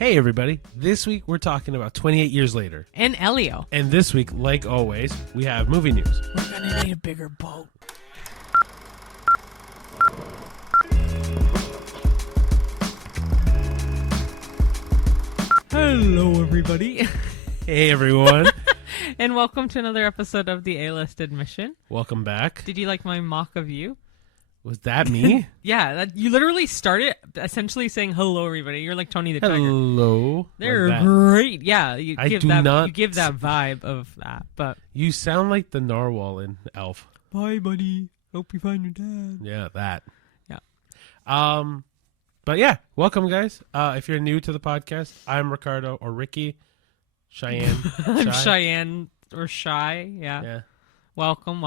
Hey everybody, this week we're talking about 28 years later. And Elio. And this week, like always, we have movie news. We're gonna need a bigger boat. Hello everybody. Hey everyone. And welcome to another episode of the A-List Admission. Welcome back. Did you like my mock of you? Was that me? Yeah, you literally started essentially saying hello everybody. You're like Tony the Tiger. Hello. They're Like great. Yeah, you I give do that not- you give that vibe of that. But You sound like the narwhal in Elf. bye buddy. Hope you find your dad. Yeah, that. Yeah. But yeah, welcome guys. If you're new to the podcast, I'm Ricardo or Ricky. Cheyenne. I'm Shy? Cheyenne or Shy. Yeah. Yeah. Welcome.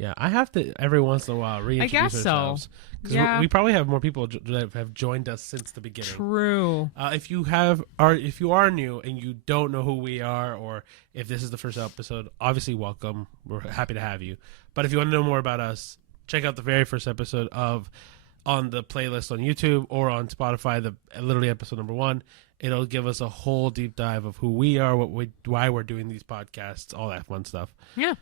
Yeah, I have to every once in a while reintroduce guess so. ourselves. Because Yeah. we probably have more people that have joined us since the beginning. True. If you are new and you don't know who we are, or if this is the first episode, obviously welcome. We're happy to have you. But if you want to know more about us, check out the very first episode on the playlist on YouTube or on Spotify. Literally episode number 1. It'll give us a whole deep dive of who we are, why we're doing these podcasts, all that fun stuff. Yeah.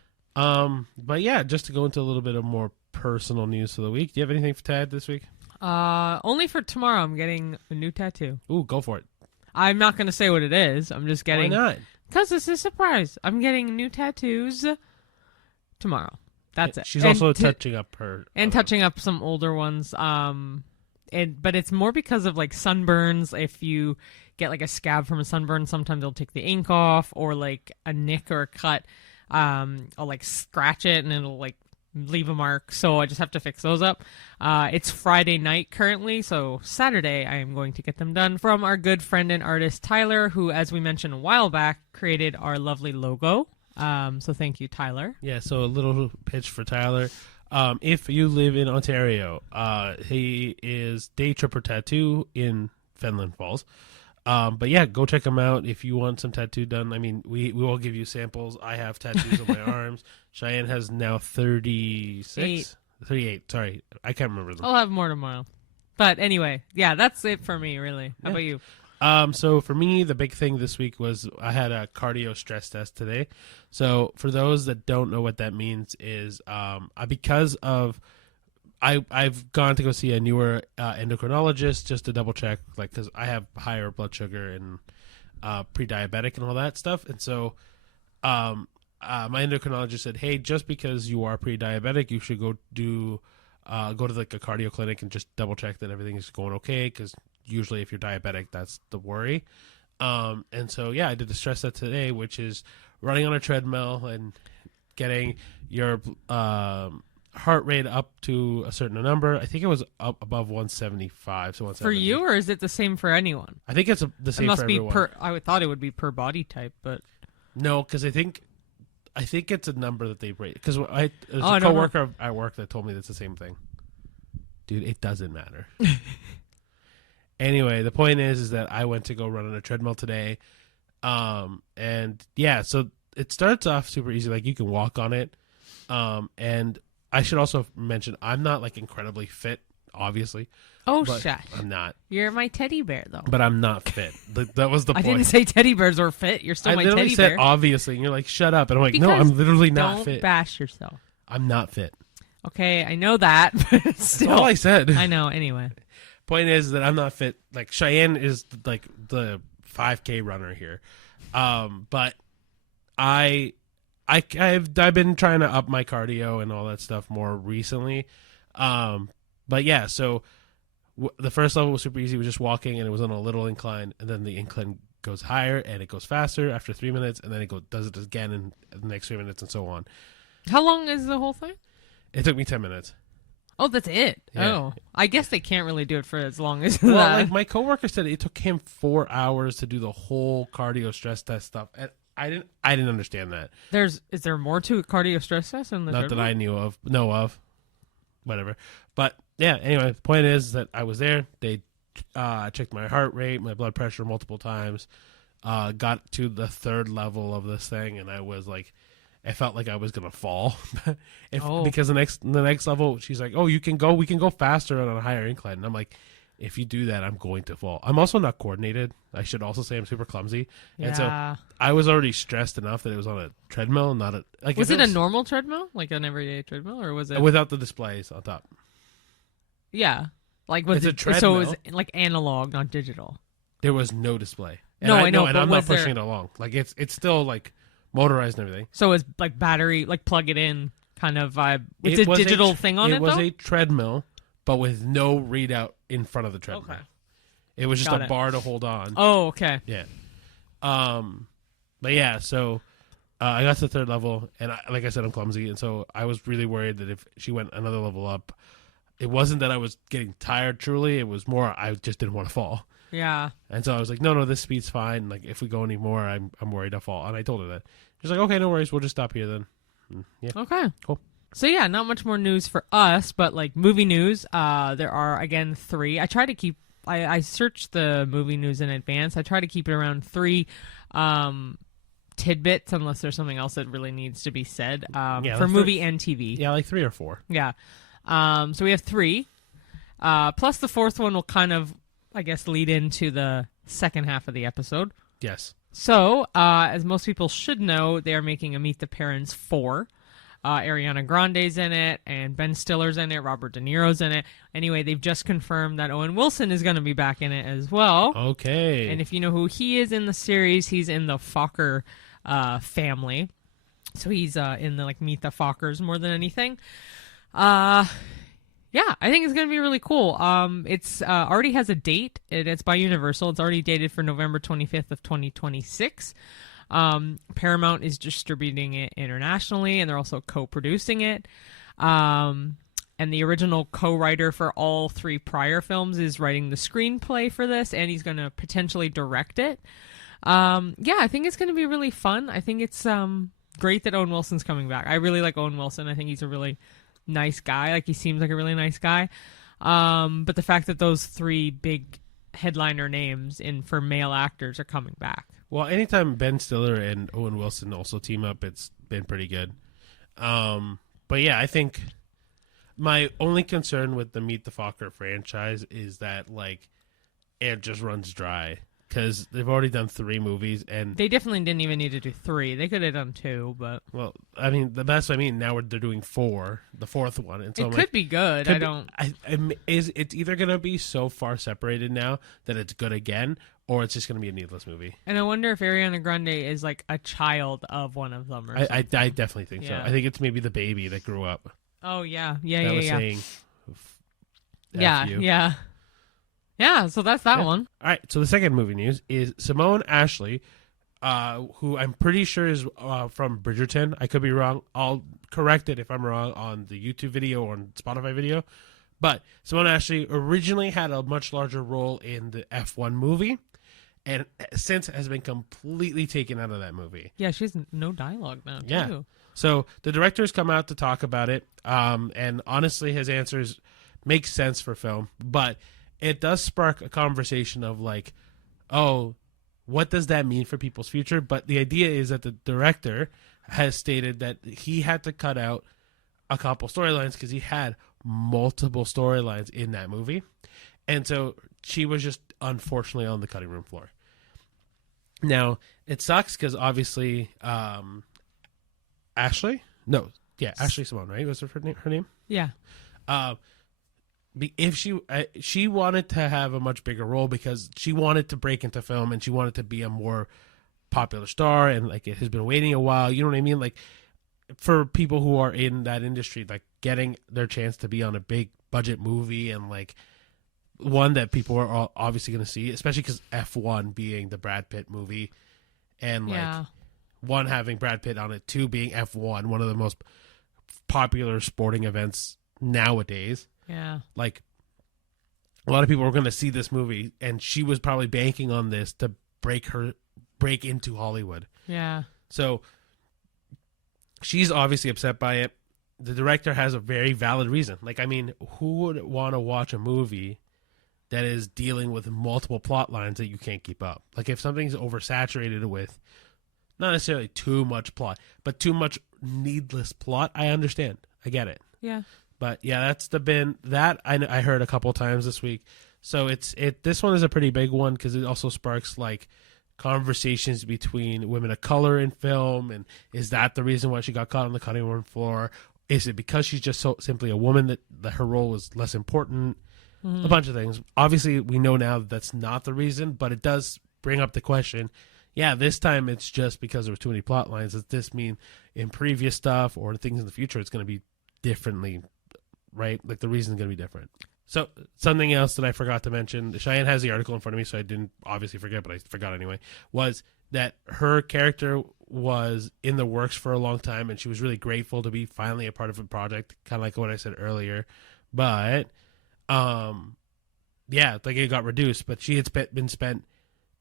But yeah, just to go into a little bit of more personal news for the week. Do you have anything to add this week? Only for tomorrow. I'm getting a new tattoo. Ooh, go for it. I'm not going to say what it is. I'm just getting. Why not? Because it's a surprise. I'm getting new tattoos tomorrow. That's it. She's And also to- touching up her touching up some older ones. But it's more because of like sunburns. If you get like a scab from a sunburn, sometimes they'll take the ink off, or like a nick or a cut. I'll like scratch it and it'll like leave a mark. So I just have to fix those up. It's Friday night currently, so Saturday I am going to get them done from our good friend and artist Tyler, who, as we mentioned a while back, created our lovely logo. So thank you, Tyler. Yeah, so a little pitch for Tyler. If you live in Ontario, he is Day Tripper Tattoo in Fenland Falls. But yeah, go check him out if you want some tattoo done. I mean, we will give you samples. I have tattoos on my arms. Cheyenne has now 36? 38, sorry. I can't remember them. I'll have more tomorrow. But anyway, yeah, that's it for me, really. How about you? So for me, the big thing this week was I had a cardio stress test today. So for those that don't know what that means is because of I've gone to go see a newer endocrinologist just to double check, like, because I have higher blood sugar and pre-diabetic and all that stuff. And so my endocrinologist said, hey, just because you are pre-diabetic, you should go to like a cardio clinic and just double check that everything is going okay, because usually if you're diabetic, that's the worry. And so, yeah, I did the stress test today, which is running on a treadmill and getting your heart rate up to a certain number. I think it was up above 175. So 170. For you, or is it the same for anyone? I think it's the same It must for be everyone. I thought it would be per body type, but No, because I think it's a number that they rate. Because there's I a don't coworker at work that told me that's the same thing. Dude, it doesn't matter. Anyway, the point is that I went to go run on a treadmill today. And yeah, so it starts off super easy. Like, you can walk on it. And I should also mention, I'm not like incredibly fit, obviously. oh, but shush. I'm not. You're my teddy bear, though. But I'm not fit. That was the I point. didn't say teddy bears are fit. You're still I my literally teddy said bear. obviously, and you're like, shut up. And I'm like, no, Because I'm literally not Don't fit. bash yourself. I'm not fit. Okay, I know that, but still. That's all I said. I know, anyway. Point is that I'm not fit. Like, Cheyenne is like the 5K runner here. But I've been trying to up my cardio and all that stuff more recently. But yeah, so the first level was super easy. It was just walking, and it was on a little incline, and then the incline goes higher and it goes faster after 3 minutes, and then it does it again in the next 3 minutes, and so on. How long is the whole thing? It took me 10 minutes. Oh, that's it. Yeah. Oh, I guess they can't really do it for as long as Well, that. like, my coworker said it took him 4 hours to do the whole cardio stress test stuff, and I didn't understand that. Is there more to a cardio stress test than the Not that treadmill? I know of, whatever. But yeah, anyway, the point is that I was there. They checked my heart rate, my blood pressure multiple times. Got to the 3rd level of this thing, and I was like, I felt like I was gonna fall. Because the next level, she's like, "Oh, we can go faster on a higher incline." And I'm like, if you do that, I'm going to fall. I'm also not coordinated. I should also say I'm super clumsy. Yeah. And so I was already stressed enough that it was on a treadmill, not a... like. Was it a normal treadmill? Like an everyday treadmill? Or was it... without the displays on top. Yeah. Like, was It's a it... treadmill. So it was like analog, not digital. There was no display. And No, I know, and but I'm not was there- pushing it along. Like, it's still, like, motorized and everything. So it's like battery, like plug it in kind of vibe. It's It a was digital thing on it, It was though? a treadmill, but with no readout in front of the treadmill. Okay. It was just Got a it. bar to hold on. Oh, okay. Yeah. But yeah, so I got to the third level, and like I said, I'm clumsy, and so I was really worried that if she went another level up, it wasn't that I was getting tired truly, it was more I just didn't want to fall. Yeah. And so I was like, no, this speed's fine. Like, if we go any more, I'm worried I'll fall. And I told her that. She's like, okay, no worries, we'll just stop here then. Yeah. Okay. Cool. So yeah, not much more news for us, but like movie news, there are again 3. I try to keep I search the movie news in advance. I try to keep it around 3 tidbits unless there's something else that really needs to be said for like movie and TV. Yeah, like 3 or 4. Yeah. So we have 3. Plus the 4th one will kind of, I guess, lead into the second half of the episode. Yes. So, as most people should know, they are making a Meet the Parents 4. Ariana Grande's in it, and Ben Stiller's in it, Robert De Niro's in it. Anyway, they've just confirmed that Owen Wilson is going to be back in it as well. Okay. And if you know who he is in the series, he's in the Focker family. So he's in the like Meet the Fockers more than anything. Yeah, I think it's going to be really cool. It's already has a date. It's by Universal. It's already dated for November 25th of 2026. Paramount is distributing it internationally, and they're also co-producing it. And the original co-writer for all 3 prior films is writing the screenplay for this, and he's going to potentially direct it. Yeah, I think it's going to be really fun. I think it's great that Owen Wilson's coming back. I really like Owen Wilson. I think he's a really nice guy. Like, he seems like a really nice guy. But the fact that those 3 big headliner names for male actors are coming back. Well, anytime Ben Stiller and Owen Wilson also team up, it's been pretty good. But yeah, I think my only concern with the Meet the Focker franchise is that, like, it just runs dry. Because they've already done 3 movies, and They definitely didn't even need to do 3. They could have done 2, but well, I mean, that's what I mean. Now they're doing 4, the 4th one, and so it I'm could like, be good. could I be- don't. It's either gonna be so far separated now that it's good again, or it's just gonna be a needless movie. And I wonder if Ariana Grande is like a child of one of them, or I something. definitely think Yeah. so. I think it's maybe the baby that grew up Oh yeah, that yeah, was yeah, saying, yeah, F you. yeah. Yeah, so that's that Yeah. one. All right, so the second movie news is Simone Ashley, who I'm pretty sure is from Bridgerton. I could be wrong. I'll correct it if I'm wrong on the YouTube video or on Spotify video. But Simone Ashley originally had a much larger role in the F1 movie, and since has been completely taken out of that movie. Yeah, she has no dialogue now, too. Yeah. So the director's come out to talk about it, and honestly, his answers make sense for film, but it does spark a conversation of like, oh, what does that mean for people's future? But the idea is that the director has stated that he had to cut out a couple storylines because he had multiple storylines in that movie. And so she was just unfortunately on the cutting room floor. Now, it sucks because obviously Ashley? No. Yeah, Ashley Simone, right? Was her name? Yeah. If she wanted to have a much bigger role because she wanted to break into film and she wanted to be a more popular star, and like it has been waiting a while, you know what I mean? Like, for people who are in that industry, like getting their chance to be on a big budget movie and like one that people are obviously going to see, especially because F1 being the Brad Pitt movie, and like one having Brad Pitt on it, 2 being F1, one of the most popular sporting events nowadays. Yeah. Like, a lot of people were going to see this movie, and she was probably banking on this to break into Hollywood. Yeah. So she's obviously upset by it. The director has a very valid reason. Like, I mean, who would want to watch a movie that is dealing with multiple plot lines that you can't keep up? Like, if something's oversaturated with not necessarily too much plot, but too much needless plot, I understand. I get it. Yeah. But yeah, that's been that I heard a couple times this week. So this one is a pretty big one because it also sparks like conversations between women of color in film, and is that the reason why she got caught on the cutting room floor? Is it because she's just simply a woman that her role was less important? A bunch of things. Obviously, we know now that that's not the reason, but it does bring up the question. Yeah, this time it's just because there were too many plot lines. Does this mean in previous stuff or things in the future it's going to be differently, right? Like the reason's going to be different. So something else that I forgot to mention, Cheyenne has the article in front of me, so I didn't obviously forget, but I forgot anyway, was that her character was in the works for a long time, and she was really grateful to be finally a part of a project, kind of like what I said earlier. But, yeah, like it got reduced, but she had been spent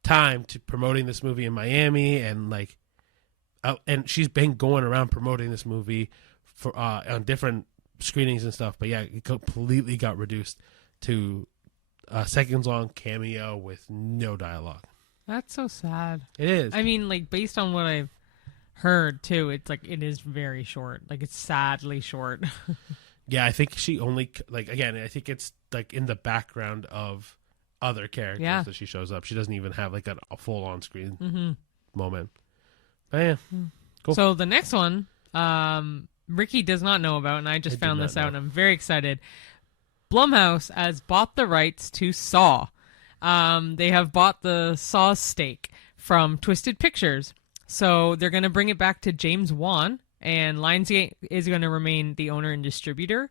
time to promoting this movie in Miami, and like, and she's been going around promoting this movie for on different screenings and stuff. But yeah, it completely got reduced to a seconds long cameo with no dialogue. That's so sad. It is. I mean, like, based on what I've heard too, it's like it is very short. Like, it's sadly short. Yeah, I think she only, like, again, I think it's like in the background of other characters that she shows up. She doesn't even have like a full on screen moment. But yeah, cool. So the next one, Ricky does not know about, and I just found this out, and I'm very excited. Blumhouse has bought the rights to Saw. They have bought the Saw stake from Twisted Pictures. So they're going to bring it back to James Wan, and Lionsgate is going to remain the owner and distributor.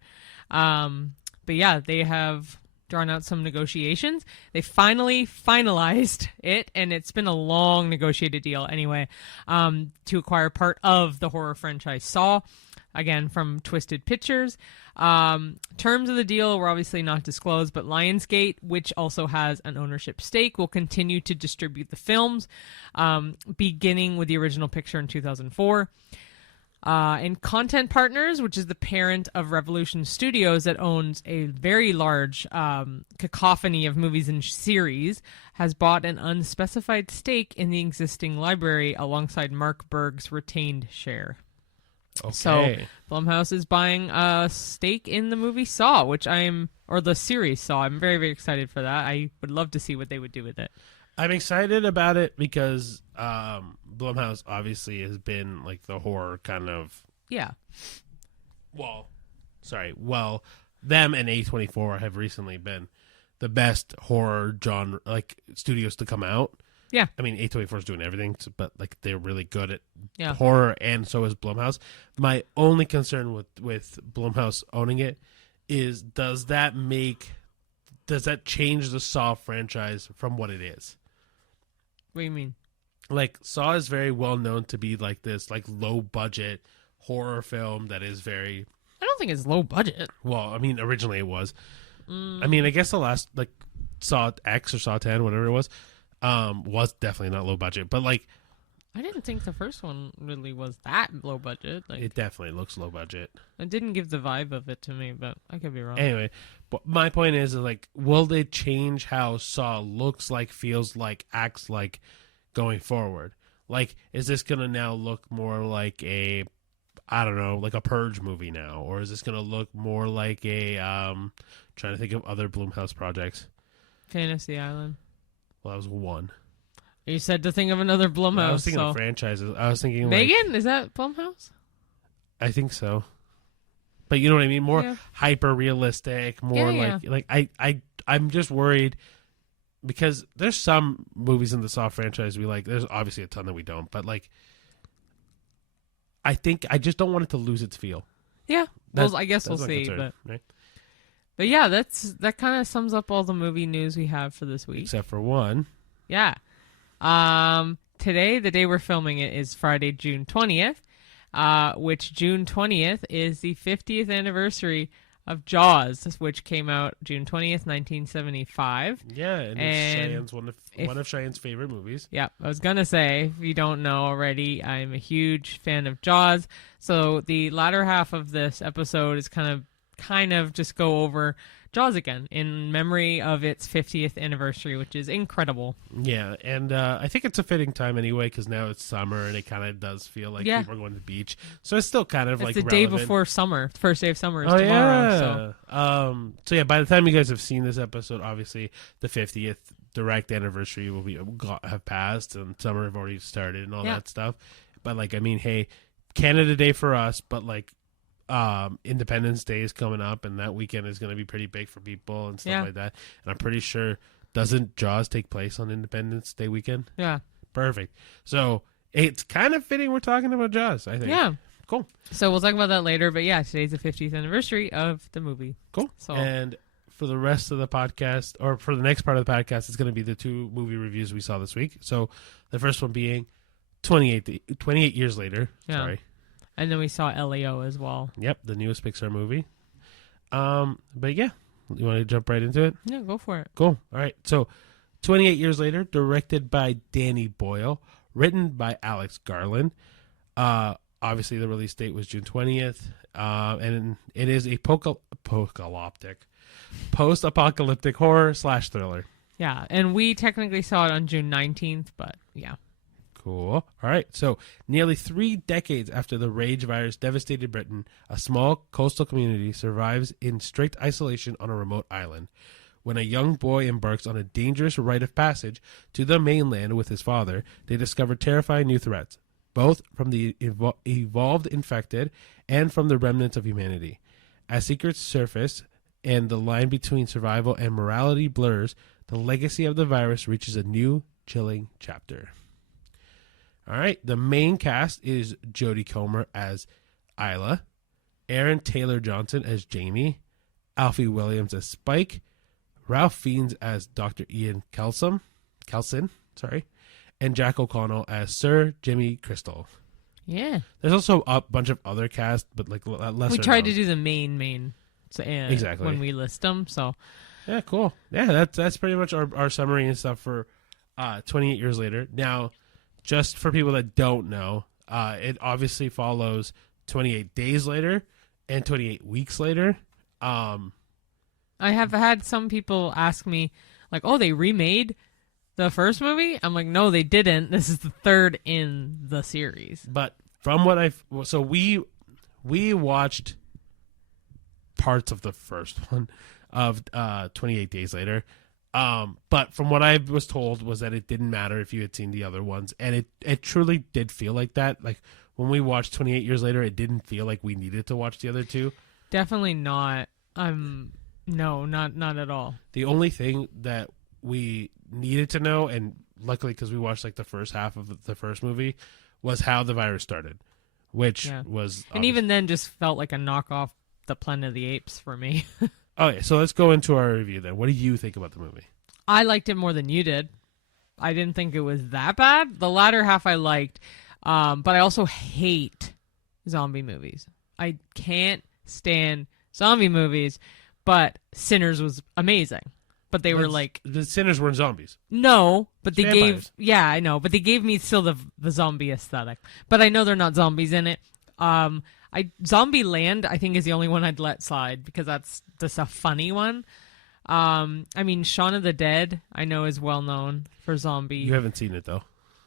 But yeah, they have drawn out some negotiations. They finally finalized it, and it's been a long negotiated deal anyway, to acquire part of the horror franchise Saw, again, from Twisted Pictures. Terms of the deal were obviously not disclosed, but Lionsgate, which also has an ownership stake, will continue to distribute the films, beginning with the original picture in 2004. And Content Partners, which is the parent of Revolution Studios that owns a very large cacophony of movies and series, has bought an unspecified stake in the existing library alongside Mark Berg's retained share. Okay. So Blumhouse is buying a stake in the movie Saw, or the series Saw. I'm very, very excited for that. I would love to see what they would do with it. I'm excited about it because Blumhouse obviously has been like the horror kind of... Yeah. Well, them and A24 have recently been the best horror genre, like, studios to come out. Yeah. I mean, A24 is doing everything, but like they're really good at horror, and so is Blumhouse. My only concern with Blumhouse owning it is does that change the Saw franchise from what it is? What do you mean? Like, Saw is very well known to be like this like low budget horror film that is very... I don't think it's low budget. Well, I mean, originally it was. I mean, I guess the last like Saw X or Saw 10, whatever it was definitely not low budget, but like I didn't think the first one really was that low budget. Like, it definitely looks low budget. It didn't give the vibe of it to me, but I could be wrong. Anyway, but my point is like, will they change how Saw looks like, feels like, acts like going forward? Like, is this gonna now look more like a, I don't know, like a Purge movie now, or is this gonna look more like a trying to think of other Blumhouse projects? Fantasy Island. Well, that was one. You said to think of another Blumhouse. Well, I was thinking of franchises. I was thinking Megan? Like, is that Blumhouse? I think so. But you know what I mean? More hyper realistic, more I'm just worried because there's some movies in the Saw franchise we like. There's obviously a ton that we don't, but like I think I just don't want it to lose its feel. Yeah. Well, I guess we'll see. Concern, right? But yeah, that kind of sums up all the movie news we have for this week. Except for one. Yeah. Today, the day we're filming it, is Friday, June 20th, which June 20th is the 50th anniversary of Jaws, which came out June 20th, 1975. Yeah, and it's one of Cheyenne's favorite movies. Yeah, I was going to say, if you don't know already, I'm a huge fan of Jaws. So the latter half of this episode is kind of kind of just go over Jaws again in memory of its 50th anniversary, which is incredible. Yeah, and I think it's a fitting time anyway because now it's summer and it kind of does feel like people are going to the beach. So it's still kind of it's like the relevant. day before summer. The first day of summer is Oh, tomorrow. yeah. So yeah, by the time you guys have seen this episode, obviously the 50th direct anniversary will have passed and summer have already started and all that stuff. But like, I mean, hey, Canada Day for us, but like Independence Day is coming up and that weekend is going to be pretty big for people and stuff like that. And I'm pretty sure, doesn't Jaws take place on Independence Day weekend? Yeah. Perfect. So it's kind of fitting we're talking about Jaws, I think. Yeah. Cool. So we'll talk about that later. But yeah, today's the 50th anniversary of the movie. Cool. So and for the rest of the podcast, or for the next part of the podcast, it's going to be the 2 movie reviews we saw this week. So the first one being 28 years later. Yeah. Sorry. And then we saw Elio as well. Yep, the newest Pixar movie. But yeah, you want to jump right into it? Yeah, go for it. Cool. All right. So 28 years later, directed by Danny Boyle, written by Alex Garland. Obviously, the release date was June 20th. And it is a post-apocalyptic horror / thriller. Yeah, and we technically saw it on June 19th, but yeah. Cool. All right. So, nearly 3 decades after the rage virus devastated Britain, a small coastal community survives in strict isolation on a remote island. When a young boy embarks on a dangerous rite of passage to the mainland with his father, they discover terrifying new threats, both from the evolved infected and from the remnants of humanity. As secrets surface and the line between survival and morality blurs, the legacy of the virus reaches a new, chilling chapter. All right, the main cast is Jodie Comer as Isla, Aaron Taylor Johnson as Jamie, Alfie Williams as Spike, Ralph Fiennes as Dr. Ian Kelson, and Jack O'Connell as Sir Jimmy Crystal. Yeah. There's also a bunch of other cast, but like lesser. We tried known. to do the main exactly when we list them. So yeah, cool. Yeah, that's pretty much our summary and stuff for 28 years later. Now, just for people that don't know, it obviously follows 28 days later and 28 weeks later. I have had some people ask me, like, "Oh, they remade the first movie?" I'm like, "No, they didn't. This is the third in the series." But from what we watched parts of the first one of 28 days later. But from what I was told was that it didn't matter if you had seen the other ones, and it truly did feel like that. Like when we watched 28 years later, it didn't feel like we needed to watch the other two. Definitely not. No, not at all. The only thing that we needed to know, and luckily because we watched like the first half of the first movie, was how the virus started, which was and even then just felt like a knockoff the Planet of the Apes for me. Okay, so let's go into our review then. What do you think about the movie? I liked it more than you did. I didn't think it was that bad. The latter half I liked, but I also hate zombie movies. I can't stand zombie movies, but Sinners was amazing. But they were like... The Sinners weren't zombies. No, but they vampires. Yeah, I know, but they gave me still the zombie aesthetic. But I know they're not zombies in it. Zombieland, I think, is the only one I'd let slide because that's just a funny one. I mean, Shaun of the Dead, I know, is well known for zombie. You haven't seen it though.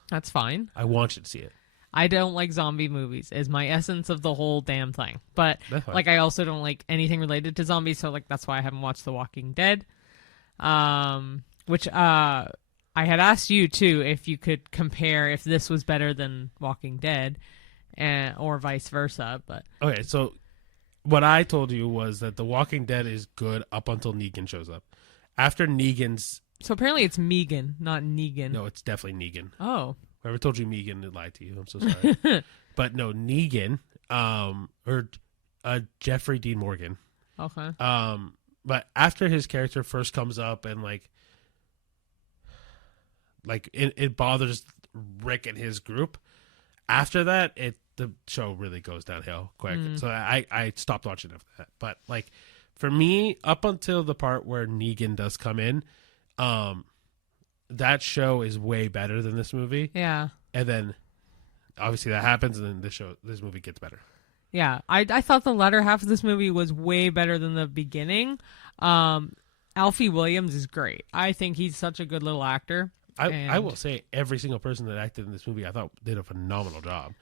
That's fine. I want you to see it. I don't like zombie movies. Is my essence of the whole damn thing. But like, I also don't like anything related to zombies. So like, that's why I haven't watched The Walking Dead. Which I had asked you too if you could compare if this was better than Walking Dead. Or vice versa, but okay. So, what I told you was that The Walking Dead is good up until Negan shows up. After Negan's, so apparently it's Megan, not Negan. No, it's definitely Negan. Oh, whoever told you Megan, it lied to you. I'm so sorry. But no, Negan, or Jeffrey Dean Morgan. Okay. But after his character first comes up and like it bothers Rick and his group. After that, the show really goes downhill quick. So I stopped watching after that. But like for me, up until the part where Negan does come in, that show is way better than this movie. Yeah. And then obviously that happens, and then this movie gets better. Yeah, I thought the latter half of this movie was way better than the beginning. Alfie Williams is great. I think he's such a good little actor. I will say every single person that acted in this movie I thought did a phenomenal job.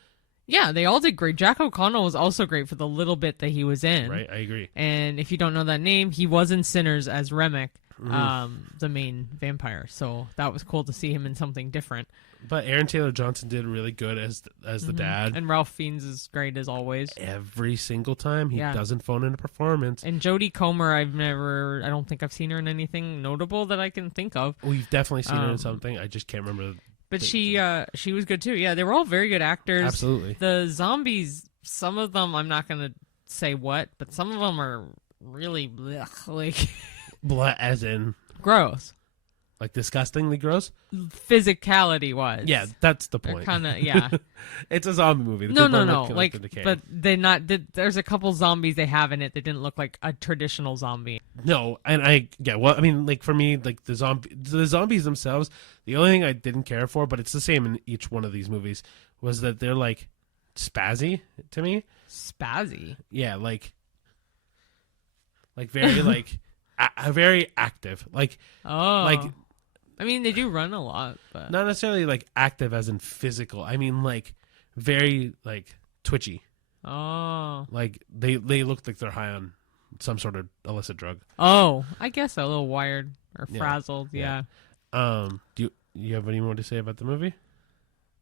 Yeah, they all did great. Jack O'Connell was also great for the little bit that he was in. Right, I agree. And if you don't know that name, he was in Sinners as Remick, the main vampire. So that was cool to see him in something different. But Aaron Taylor Johnson did really good as the dad. And Ralph Fiennes is great as always. Every single time he doesn't phone in a performance. And Jodie Comer, I don't think I've seen her in anything notable that I can think of. We've definitely seen her in something. I just can't remember. But she was good too. Yeah, they were all very good actors. Absolutely. The zombies, some of them, I'm not going to say what, but some of them are really like as in gross. Like disgustingly gross? Physicality wise. Yeah, that's the point. Kind of, yeah. It's a zombie movie. No. Like, but there's a couple zombies they have in it that didn't look like a traditional zombie. No, and well, I mean, like for me, like the zombies themselves, the only thing I didn't care for, but it's the same in each one of these movies, was that they're like spazzy to me. Spazzy? Yeah, like very like very active. Like I mean, they do run a lot, but not necessarily like active as in physical. I mean, like very like twitchy. Oh, like they look like they're high on some sort of illicit drug. Oh, I guess a little wired or frazzled. Yeah. Do you have any more to say about the movie?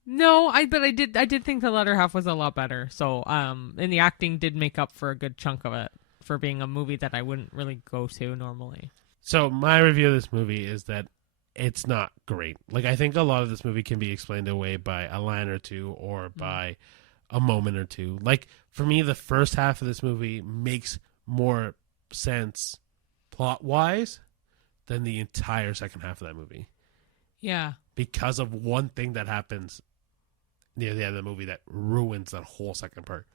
No, I did think the latter half was a lot better. So, and the acting did make up for a good chunk of it for being a movie that I wouldn't really go to normally. So my review of this movie is that it's not great. Like, I think a lot of this movie can be explained away by a line or two or by a moment or two. Like, for me, the first half of this movie makes more sense plot-wise than the entire second half of that movie. Yeah. Because of one thing that happens near the end of the movie that ruins that whole second part.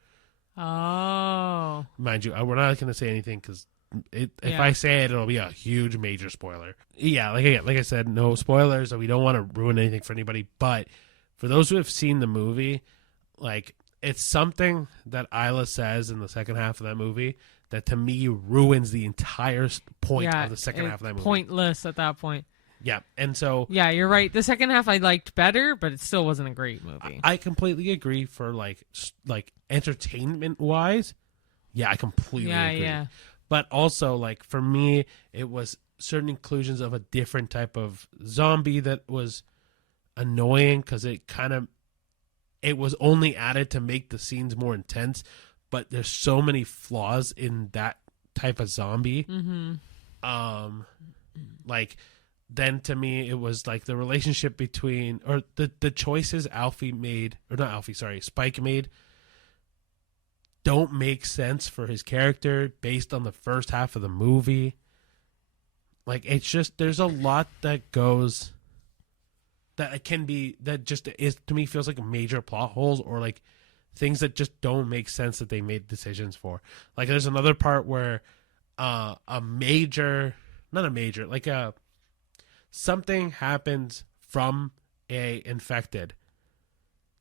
Oh. Mind you, we're not going to say anything because if I say it, it'll be a huge major spoiler. Yeah, like I said, no spoilers. We don't want to ruin anything for anybody. But for those who have seen the movie, like, it's something that Isla says in the second half of that movie that to me ruins the entire point of the second half of that movie. Pointless at that point. Yeah, and so... Yeah, you're right. The second half I liked better, but it still wasn't a great movie. I completely agree for, like entertainment-wise. Yeah, I completely agree. Yeah. But also, like, for me, it was certain inclusions of a different type of zombie that was annoying because it was only added to make the scenes more intense, but there's so many flaws in that type of zombie. Mm-hmm. Like... Then to me, it was like the relationship between, or the choices Spike made don't make sense for his character based on the first half of the movie. Like, it's just, there's a lot that goes, that just is, to me, feels like major plot holes or like things that just don't make sense that they made decisions for. Like, there's another part where something happens from a infected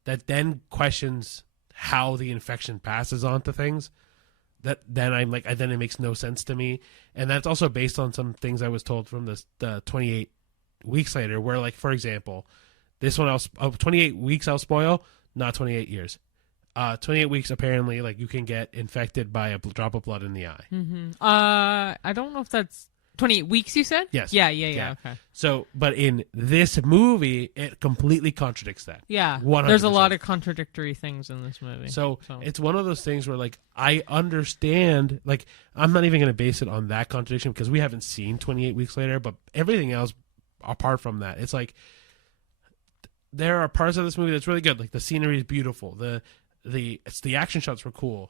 that then questions how the infection passes on to things. That then I'm like, then it makes no sense to me, and that's also based on some things I was told from the 28 weeks later. Where, like, for example, this one 28 weeks I'll spoil, not 28 years. 28 weeks apparently, like, you can get infected by a drop of blood in the eye. Mm-hmm. I don't know if that's 28 weeks, you said? Yes. Yeah, okay. So, but in this movie, it completely contradicts that. Yeah. 100%. There's a lot of contradictory things in this movie. So it's one of those things where, like, I understand, like, I'm not even going to base it on that contradiction because we haven't seen 28 weeks later, but everything else apart from that, it's like, there are parts of this movie that's really good. Like, the scenery is beautiful. The action shots were cool.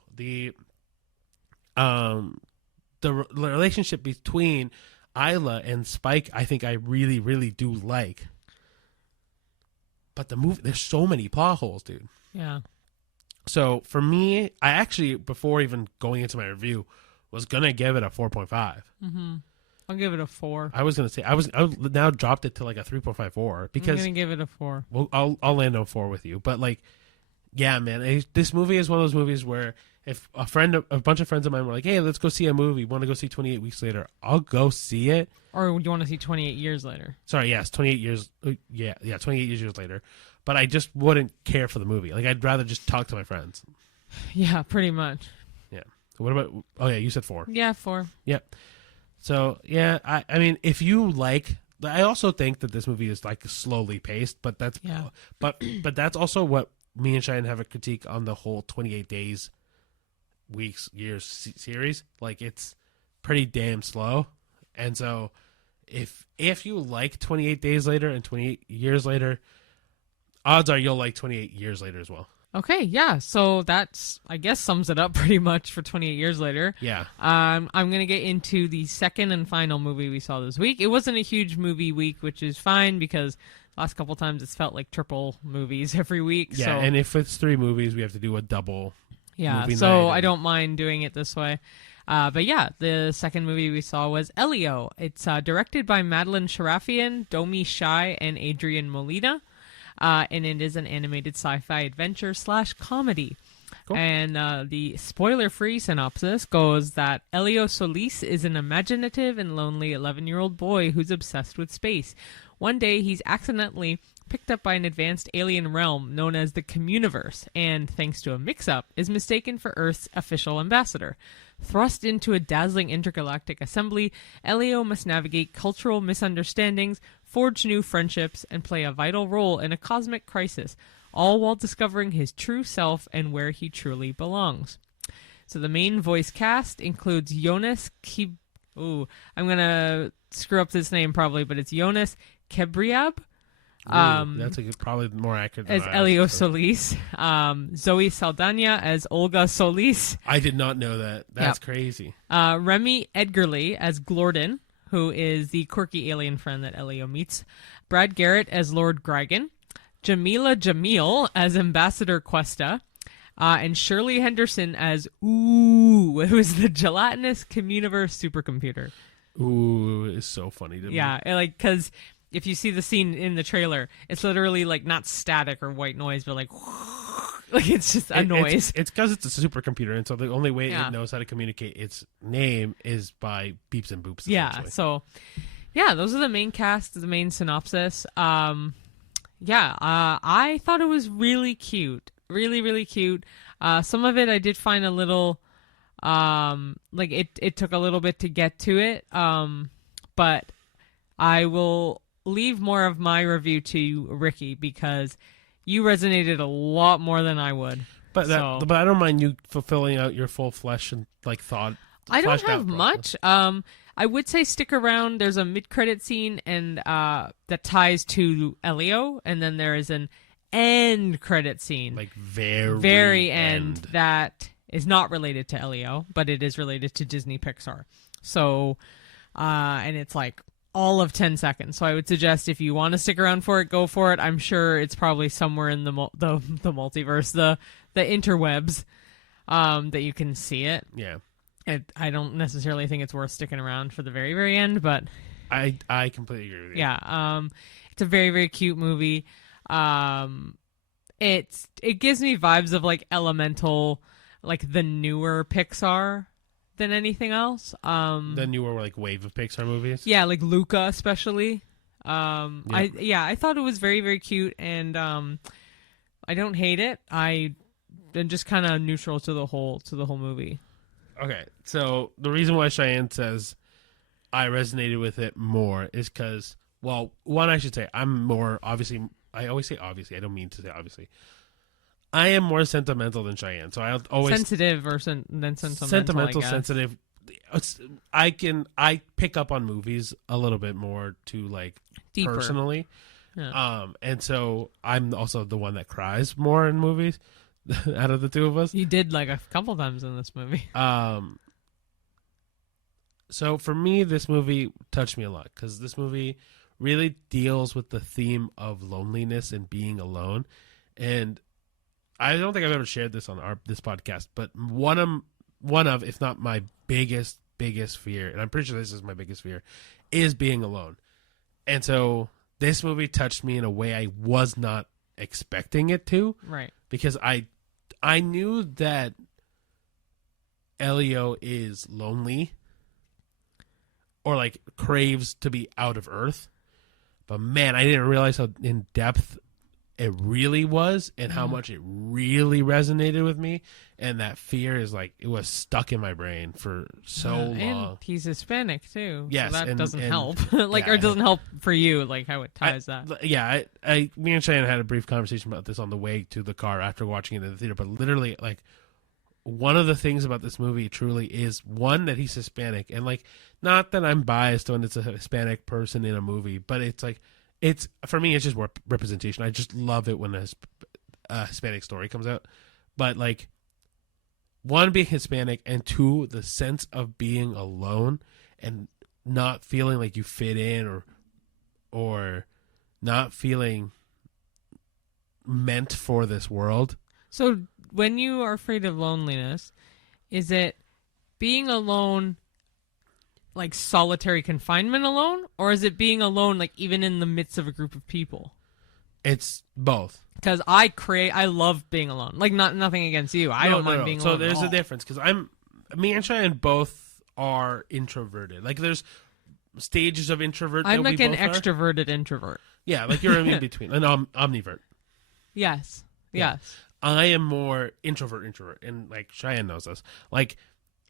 The relationship between Isla and Spike, I think I really, really do like. But the movie, there's so many plot holes, dude. Yeah. So for me, I actually, before even going into my review, was gonna give it a 4.5. Mm-hmm. I'll give it a 4. I was gonna say I now dropped it to like a 3.54 because I'm gonna give it a 4. Well, I'll land on 4 with you, but like, yeah, man, this movie is one of those movies where if a bunch of friends of mine were like, "Hey, let's go see a movie. Want to go see 28 Weeks Later?" I'll go see it. Or do you want to see 28 Years Later? Sorry, yes, 28 years. Yeah, 28 years later. But I just wouldn't care for the movie. Like, I'd rather just talk to my friends. Yeah, pretty much. Yeah. What about? Oh yeah, you said 4. Yeah, 4. Yep. So yeah, I mean, if you like, I also think that this movie is like slowly paced, but that's but that's also what me and Cheyenne have a critique on the whole 28 days, weeks, years series. Like, it's pretty damn slow, and so if you like 28 Days Later and 28 Years Later, odds are you'll like 28 Years Later as well. Okay, yeah. So that's, I guess, sums it up pretty much for 28 Years Later. Yeah. I'm going to get into the second and final movie we saw this week. It wasn't a huge movie week, which is fine because last couple times it's felt like triple movies every week. Yeah, so. and if it's 3 movies, we have to do a double. Yeah, movie so night I don't mind doing it this way. But yeah, the second movie we saw was Elio. It's directed by Madeline Sharafian, Domi Shai, and Adrian Molina. And it is an animated sci-fi adventure / comedy. Cool. And the spoiler-free synopsis goes that Elio Solis is an imaginative and lonely 11-year-old boy who's obsessed with space. One day, he's accidentally picked up by an advanced alien realm known as the Communiverse, and, thanks to a mix-up, is mistaken for Earth's official ambassador. Thrust into a dazzling intergalactic assembly, Elio must navigate cultural misunderstandings, forge new friendships, and play a vital role in a cosmic crisis, all while discovering his true self and where he truly belongs. So the main voice cast includes Jonas I'm going to screw up this name probably, but it's Jonas Kebriab. That's probably more accurate as Elio Solis. Zoe Saldana as Olga Solis. I did not know that. That's crazy. Remy Edgerly as Glorden, who is the quirky alien friend that Elio meets. Brad Garrett as Lord Grigan. Jamila Jamil as Ambassador Cuesta. And Shirley Henderson as Ooh, who's the gelatinous Communiverse supercomputer. Ooh, it's so funny to me. Yeah, like, because if you see the scene in the trailer, it's literally like not static or white noise, but like it's just a noise. It's because it's a supercomputer, and so the only way it knows how to communicate its name is by beeps and boops. Yeah, so those are the main cast, the main synopsis. I thought it was really cute, really, really cute. Some of it I did find a little, like it took a little bit to get to it, but I will leave more of my review to you, Ricky, because you resonated a lot more than I would. But I don't mind you fulfilling out your full flesh and like thought. I don't have much. I would say stick around. There's a mid-credit scene and that ties to Elio, and then there is an end credit scene, like very end that is not related to Elio, but it is related to Disney Pixar. So, and it's like all of 10 seconds. So I would suggest if you want to stick around for it, go for it. I'm sure it's probably somewhere in the multiverse, the interwebs, that you can see it. Yeah. I don't necessarily think it's worth sticking around for the very, very end, but I completely agree with you. Yeah. It's a very, very cute movie. It gives me vibes of like Elemental, like the newer Pixar than anything else. The newer like wave of Pixar movies. Yeah, like Luca especially. I thought it was very, very cute, and I don't hate it. I'm just kind of neutral to the whole movie. Okay, so the reason why Cheyenne says I resonated with it more is because, well, one, I should say I'm more obviously. I always say obviously. I don't mean to say obviously. I am more sentimental than Cheyenne, so I'll always sensitive or than sentimental. Sentimental, sensitive. I pick up on movies a little bit more to like deeper. Personally, and so I'm also the one that cries more in movies out of the two of us. You did like a couple times in this movie. So for me, this movie touched me a lot because this movie really deals with the theme of loneliness and being alone, and I don't think I've ever shared this on this podcast, but one of, if not my biggest fear, and I'm pretty sure this is my biggest fear, is being alone. And so this movie touched me in a way I was not expecting it to. Right. Because I knew that Elio is lonely or like craves to be out of Earth. But man, I didn't realize how in depth it really was and how much it really resonated with me. And that fear is like, it was stuck in my brain for so long. And he's Hispanic too. Yes. So that doesn't and help. Like, yeah, or it doesn't help for you, like how it ties that. Yeah. Me and Cheyenne had a brief conversation about this on the way to the car after watching it in the theater. But literally, like, one of the things about this movie truly is, one, that he's Hispanic. And like, not that I'm biased when it's a Hispanic person in a movie, but it's like, it's, for me, it's just representation. I just love it when a Hispanic story comes out. But like, one, being Hispanic, and two, the sense of being alone and not feeling like you fit in or not feeling meant for this world. So when you are afraid of loneliness, is it being alone, like solitary confinement alone, or is it being alone like even in the midst of a group of people? It's both. Because I love being alone. Like, nothing against you. I don't mind being alone. So there's a difference, because me and Cheyenne both are introverted. Like, there's stages of introvert. I'm like an extroverted extroverted introvert. Yeah, like you're in between, an omnivert. Yes. Yeah. Yes. I am more introvert, and like Cheyenne knows this. Like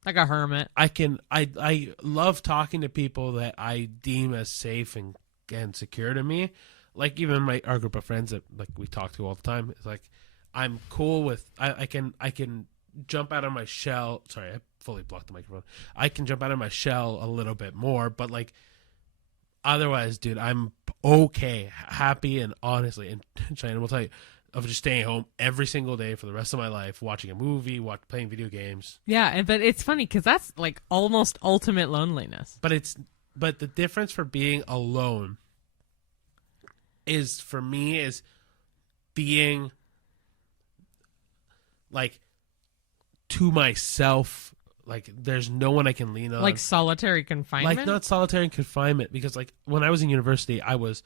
a hermit. I love talking to people that I deem as safe and secure to me. Like, even our group of friends that like we talk to all the time. It's like, I'm cool with, I can jump out of my shell. Sorry, I fully blocked the microphone. I can jump out of my shell a little bit more, but like, otherwise, dude, I'm okay, happy, and honestly, and Cheyenne will tell you, of just staying home every single day for the rest of my life, watching a movie, playing video games. Yeah, but it's funny because that's like almost ultimate loneliness. But the difference for being alone is, for me, is being like to myself. Like, there's no one I can lean on. Like solitary confinement? Like, not solitary confinement, because like when I was in university, I was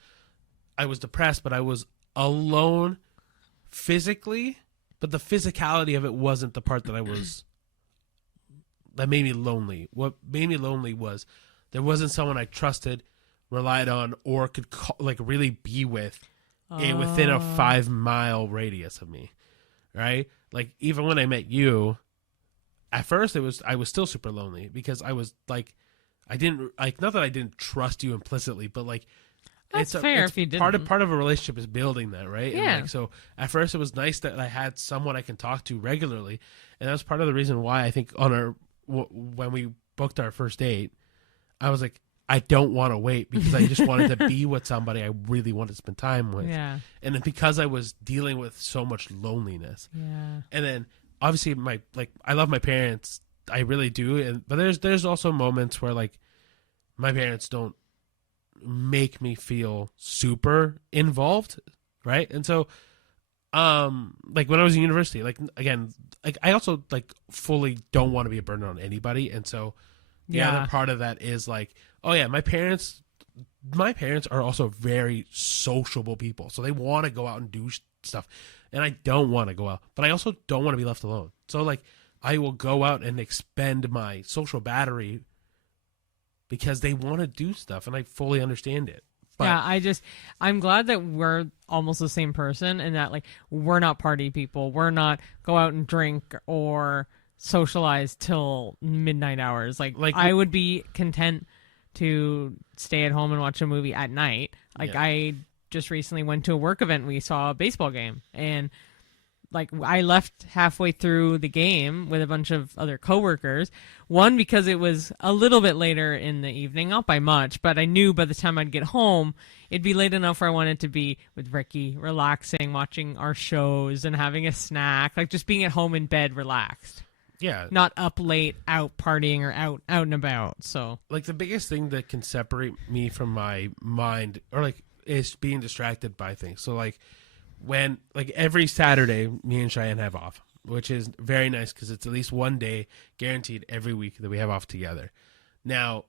depressed, but I was alone physically, but the physicality of it wasn't the part that that made me lonely. What made me lonely was there wasn't someone I trusted, relied on, or could really be with within a 5-mile radius of me, right? Like, even when I met you, at first I was still super lonely, because I was like, I didn't like, not that I didn't trust you implicitly, but like, that's fair if you didn't. Part of a relationship is building that, right? Yeah. And like, so at first it was nice that I had someone I can talk to regularly, and that was part of the reason why I think when we booked our first date, I was like, I don't want to wait, because I just wanted to be with somebody I really wanted to spend time with. Yeah. And then because I was dealing with so much loneliness. Yeah. And then obviously I love my parents, I really do, but there's also moments where like my parents don't make me feel super involved, right? And so like when I was in university, like, again, like I also like fully don't want to be a burden on anybody, and so the other part of that is like, oh yeah, my parents are also very sociable people, so they want to go out and do stuff, and I don't want to go out, but I also don't want to be left alone. So like, I will go out and expend my social battery because they want to do stuff, and I fully understand it. But, yeah, I'm glad that we're almost the same person, and that like we're not party people. We're not go out and drink or socialize till midnight hours. Like I would be content to stay at home and watch a movie at night. Like, I just recently went to a work event. We saw a baseball game, and like I left halfway through the game with a bunch of other coworkers. One, because it was a little bit later in the evening, not by much, but I knew by the time I'd get home, it'd be late enough where I wanted to be with Ricky, relaxing, watching our shows and having a snack, like just being at home in bed, relaxed. Yeah. Not up late, out partying or out and about. So like, the biggest thing that can separate me from my mind, or like, is being distracted by things. So like, when like every Saturday, me and Cheyenne have off, which is very nice because it's at least one day guaranteed every week that we have off together. Now,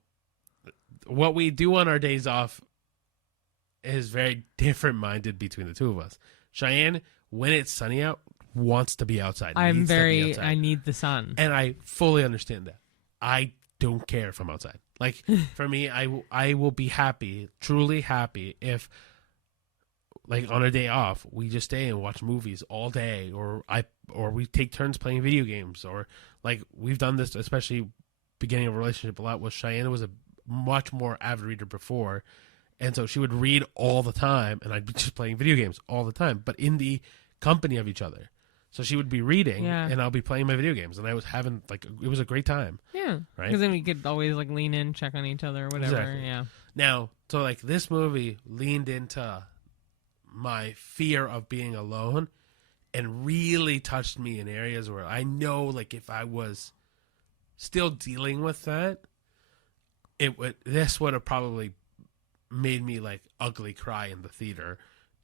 what we do on our days off is very different minded between the two of us. Cheyenne, when it's sunny out, wants to be outside. I outside. need the sun. And I fully understand that. I don't care if I'm outside. Like, for me, I will be happy, truly happy, if, like, on a day off, we just stay and watch movies all day, or we take turns playing video games, or, like, we've done this, especially beginning of a relationship a lot, with Cheyenne was a much more avid reader before, and so she would read all the time, and I'd be just playing video games all the time, but in the company of each other. So she would be reading, and I'll be playing my video games, and I was having, like, it was a great time. Yeah, right? Because then we could always, like, lean in, check on each other, whatever. Exactly. Yeah. Now, so, like, this movie leaned into my fear of being alone, and really touched me in areas where I know, like, if I was still dealing with that, this would have probably made me, like, ugly cry in the theater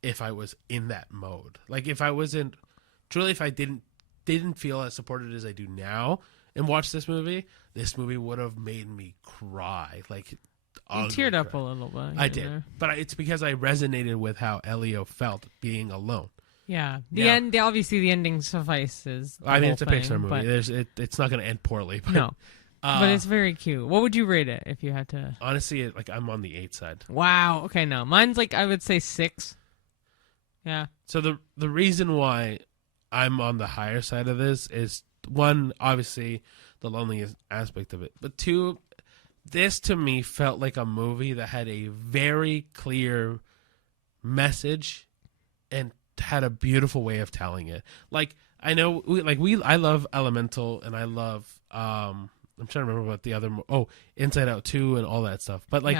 if I was in that mode. Like, if I wasn't. Truly, if I didn't feel as supported as I do now and watch this movie would have made me cry. Like, you teared up a cry. little bit. I did, but it's because I resonated with how Elio felt being alone. Yeah, the end. Obviously, the ending suffices. I mean, it's a thing, Pixar movie. It's not going to end poorly. But, no, but it's very cute. What would you rate it if you had to? Honestly, like, I'm on the 8 side. Wow. Okay, no, mine's like, I would say 6. Yeah. So the reason why I'm on the higher side of this is, one, obviously the loneliness aspect of it, but two, this to me felt like a movie that had a very clear message and had a beautiful way of telling it. Like, I know, I love Elemental, and I love I'm trying to remember what the other Inside Out 2 and all that stuff, but, like,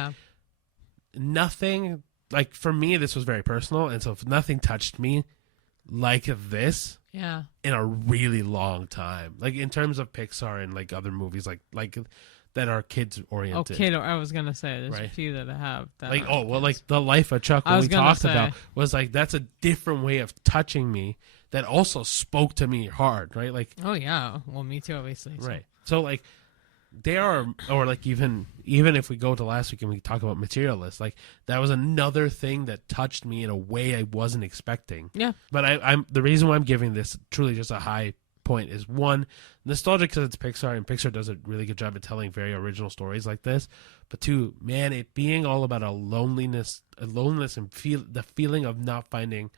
nothing, like, for me this was very personal, and so if nothing touched me like this in a really long time, like, in terms of Pixar and, like, other movies like that are kids oriented. I was gonna say there's a few that have that. Like, like The Life of Chuck, what we talked about was, like, that's a different way of touching me that also spoke to me hard, right? Like, oh yeah, well, me too, obviously. Right. So, like, there are, or, like, even if we go to last week and we talk about Materialist, like, that was another thing that touched me in a way I wasn't expecting. Yeah. But I'm the reason why I'm giving this truly just a high point is, one, nostalgic because it's Pixar, and Pixar does a really good job at telling very original stories like this. But two, man, it being all about a loneliness and the feeling of not finding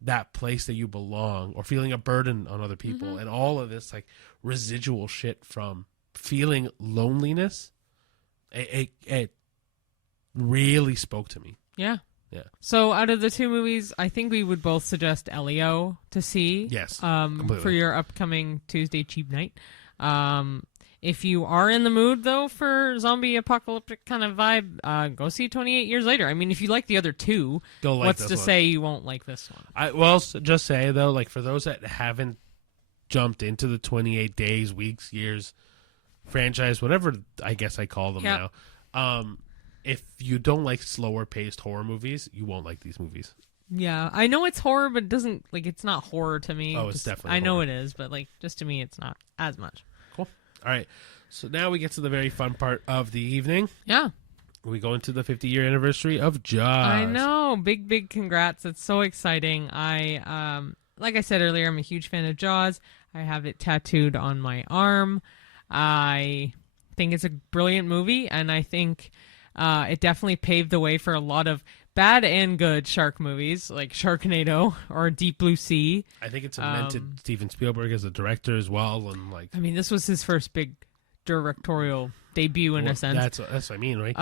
that place that you belong, or feeling a burden on other people, and all of this, like, residual shit from feeling loneliness, it really spoke to me. Yeah. Yeah. So out of the two movies, I think we would both suggest Elio to see. Yes. For your upcoming Tuesday cheap night. If you are in the mood, though, for zombie apocalyptic kind of vibe, go see 28 Years Later. I mean, if you like the other two, what's to say you won't like this one? Just say, though, like, for those that haven't jumped into the 28 days, weeks, years franchise, whatever I guess I call them now, if you don't like slower paced horror movies, you won't like these movies. Yeah, I know it's horror, but it doesn't, like, it's not horror to me. Oh, it's definitely I know it is, but, like, just to me, it's not as much. Cool. All right. So now we get to the very fun part of the evening. Yeah. We go into the 50-year anniversary of Jaws. I know. Big congrats. It's so exciting. Like I said earlier, I'm a huge fan of Jaws. I have it tattooed on my arm. I think it's a brilliant movie, and I think it definitely paved the way for a lot of bad and good shark movies, like Sharknado or Deep Blue Sea. I think it cemented Steven Spielberg as a director as well, and, like, I mean, this was his first big directorial debut in a sense. That's what I mean, right?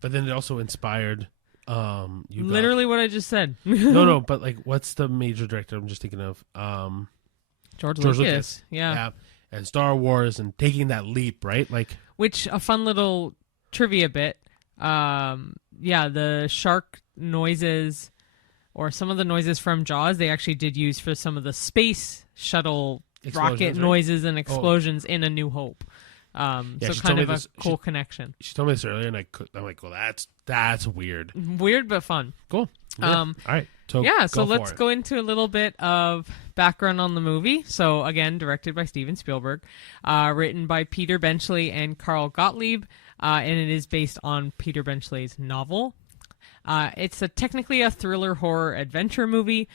But then it also inspired. Literally what I just said. No, but, like, what's the major director I'm just thinking of? George Lucas. Yeah. And Star Wars, and taking that leap, right? Like, which, a fun little trivia bit. The shark noises, or some of the noises from Jaws, they actually did use for some of the space shuttle rocket noises and explosions in A New Hope. So kind of a cool connection. She told me this earlier, and I'm like, well, that's weird. Weird but fun. Cool. Yeah. All right. So let's go into a little bit of background on the movie. So again, directed by Steven Spielberg, written by Peter Benchley and Carl Gottlieb, and it is based on Peter Benchley's novel. It's technically a thriller horror adventure movie.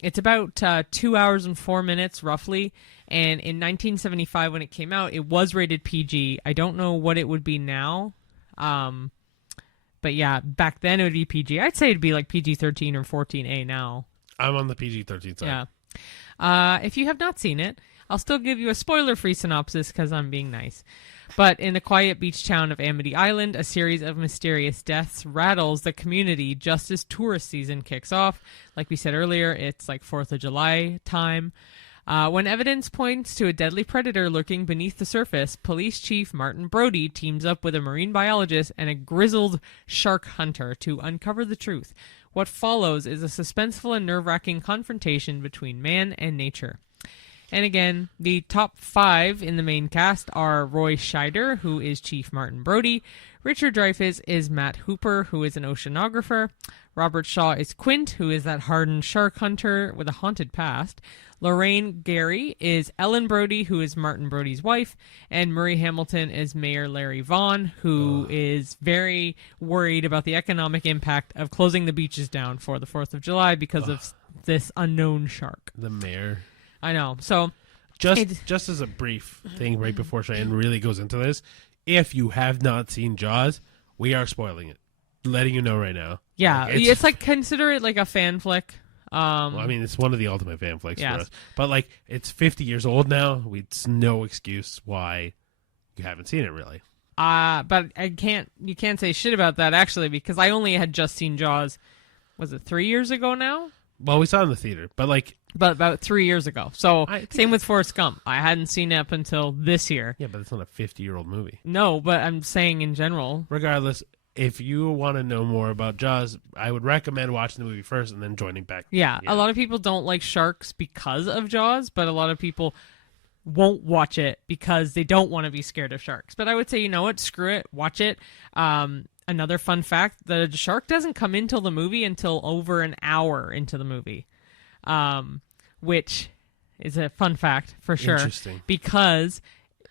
It's about 2 hours and 4 minutes, roughly. And in 1975, when it came out, it was rated PG. I don't know what it would be now. But yeah, back then it would be PG. I'd say it'd be like PG-13 or 14A now. I'm on the PG-13 side. Yeah. If you have not seen it, I'll still give you a spoiler-free synopsis because I'm being nice. But in the quiet beach town of Amity Island, a series of mysterious deaths rattles the community just as tourist season kicks off. Like we said earlier, it's like 4th of July time. When evidence points to a deadly predator lurking beneath the surface, Police Chief Martin Brody teams up with a marine biologist and a grizzled shark hunter to uncover the truth. What follows is a suspenseful and nerve-wracking confrontation between man and nature. And again, the top 5 in the main cast are Roy Scheider, who is Chief Martin Brody. Richard Dreyfuss is Matt Hooper, who is an oceanographer. Robert Shaw is Quint, who is that hardened shark hunter with a haunted past. Lorraine Gary is Ellen Brody, who is Martin Brody's wife. And Murray Hamilton is Mayor Larry Vaughn, who is very worried about the economic impact of closing the beaches down for the 4th of July because of this unknown shark. The mayor. I know. So just as a brief thing right before Cheyenne really goes into this, if you have not seen Jaws, we are spoiling it. Letting you know right now. Yeah, it's like consider it like a fan flick. Well, I mean, it's one of the ultimate fan flicks for us. But like, it's 50 years old now. It's no excuse why you haven't seen it, really. But you can't say shit about that actually, because I only had just seen Jaws. Was it 3 years ago now? Well, we saw it in the theater, but about 3 years ago. So same with Forrest Gump. I hadn't seen it up until this year. Yeah, but it's not a 50-year-old movie. No, but I'm saying in general. Regardless, if you want to know more about Jaws, I would recommend watching the movie first and then joining back. Yeah, a lot of people don't like sharks because of Jaws, but a lot of people won't watch it because they don't want to be scared of sharks. But I would say, you know what, screw it, watch it. Another fun fact, the shark doesn't come into the movie until over an hour into the movie, which is a fun fact for sure. Interesting. Because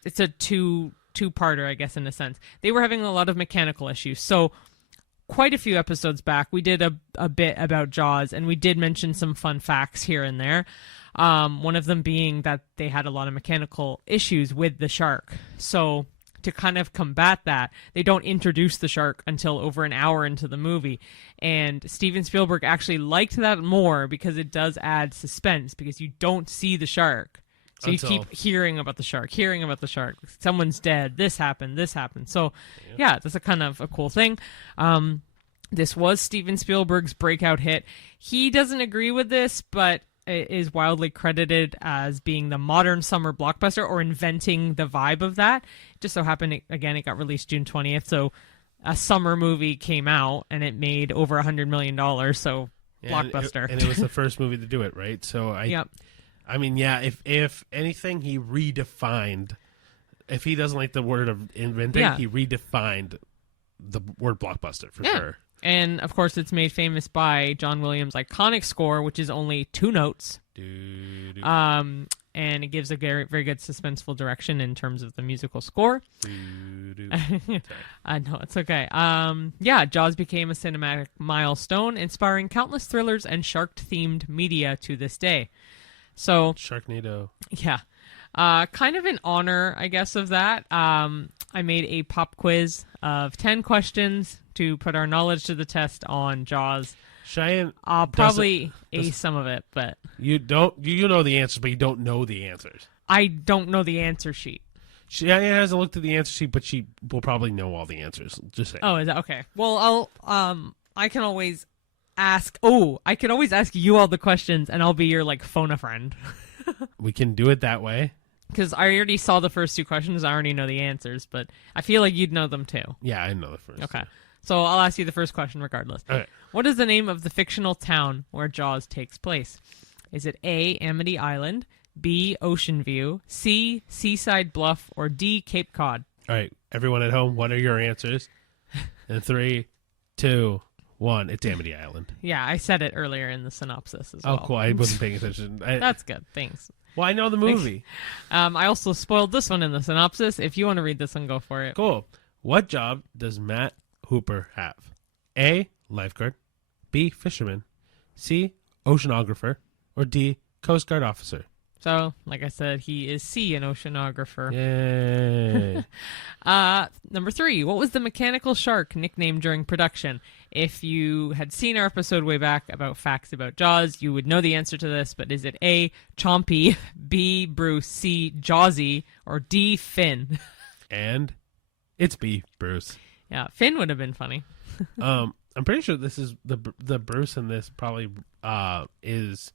it's a two-parter, I guess, in a sense. They were having a lot of mechanical issues. So quite a few episodes back, we did a bit about Jaws, and we did mention some fun facts here and there. One of them being that they had a lot of mechanical issues with the shark. So to kind of combat that, they don't introduce the shark until over an hour into the movie. And Steven Spielberg actually liked that more because it does add suspense, because you don't see the shark. So you keep hearing about the shark. Someone's dead. This happened. So, yeah, that's a kind of a cool thing. This was Steven Spielberg's breakout hit. He doesn't agree with this, but is wildly credited as being the modern summer blockbuster or inventing the vibe of that. It just so happened, it got released June 20th, so a summer movie came out, and it made over $100 million, so blockbuster. And it was the first movie to do it, right? So I mean, yeah, if anything, he redefined. If he doesn't like the word of inventing, he redefined the word blockbuster for sure. And, of course, it's made famous by John Williams' iconic score, which is only 2 notes. And it gives a very, very good suspenseful direction in terms of the musical score. I know, it's okay. Jaws became a cinematic milestone, inspiring countless thrillers and shark-themed media to this day. So Sharknado. Yeah. Kind of in honor, I guess, of that, I made a pop quiz of 10 questions to put our knowledge to the test on Jaws. Cheyenne, I'll probably ace some of it, but you know the answers, but you don't know the answers. I don't know the answer sheet. Cheyenne hasn't looked at the answer sheet, but she will probably know all the answers. Just saying. Oh, is that okay? Well, I can always ask. Oh, I could always ask you all the questions, and I'll be your phone a friend. We can do it that way. Because I already saw the first 2 questions. I already know the answers, but I feel like you'd know them too. Yeah, I know the first. Okay. So I'll ask you the first question regardless. Okay. What is the name of the fictional town where Jaws takes place? Is it A, Amity Island, B, Ocean View, C, Seaside Bluff, or D, Cape Cod? All right, everyone at home, what are your answers? And 3, 2, 1, it's Amity Island. Yeah, I said it earlier in the synopsis as well. Oh, cool. I wasn't paying attention. That's good. Thanks. Well, I know the movie. I also spoiled this one in the synopsis. If you want to read this one, go for it. Cool. What job does Matt Hooper have? A, lifeguard. B, fisherman. C, oceanographer. or D, Coast Guard officer? So, like I said, he is C, an oceanographer. Yay. Number 3, what was the mechanical shark nicknamed during production? If you had seen our episode way back about facts about Jaws, you would know the answer to this, but is it A, Chompy, B, Bruce, C, Jawsy, or D, Finn? And it's B, Bruce. Yeah, Finn would have been funny. I'm pretty sure this is the Bruce in this probably is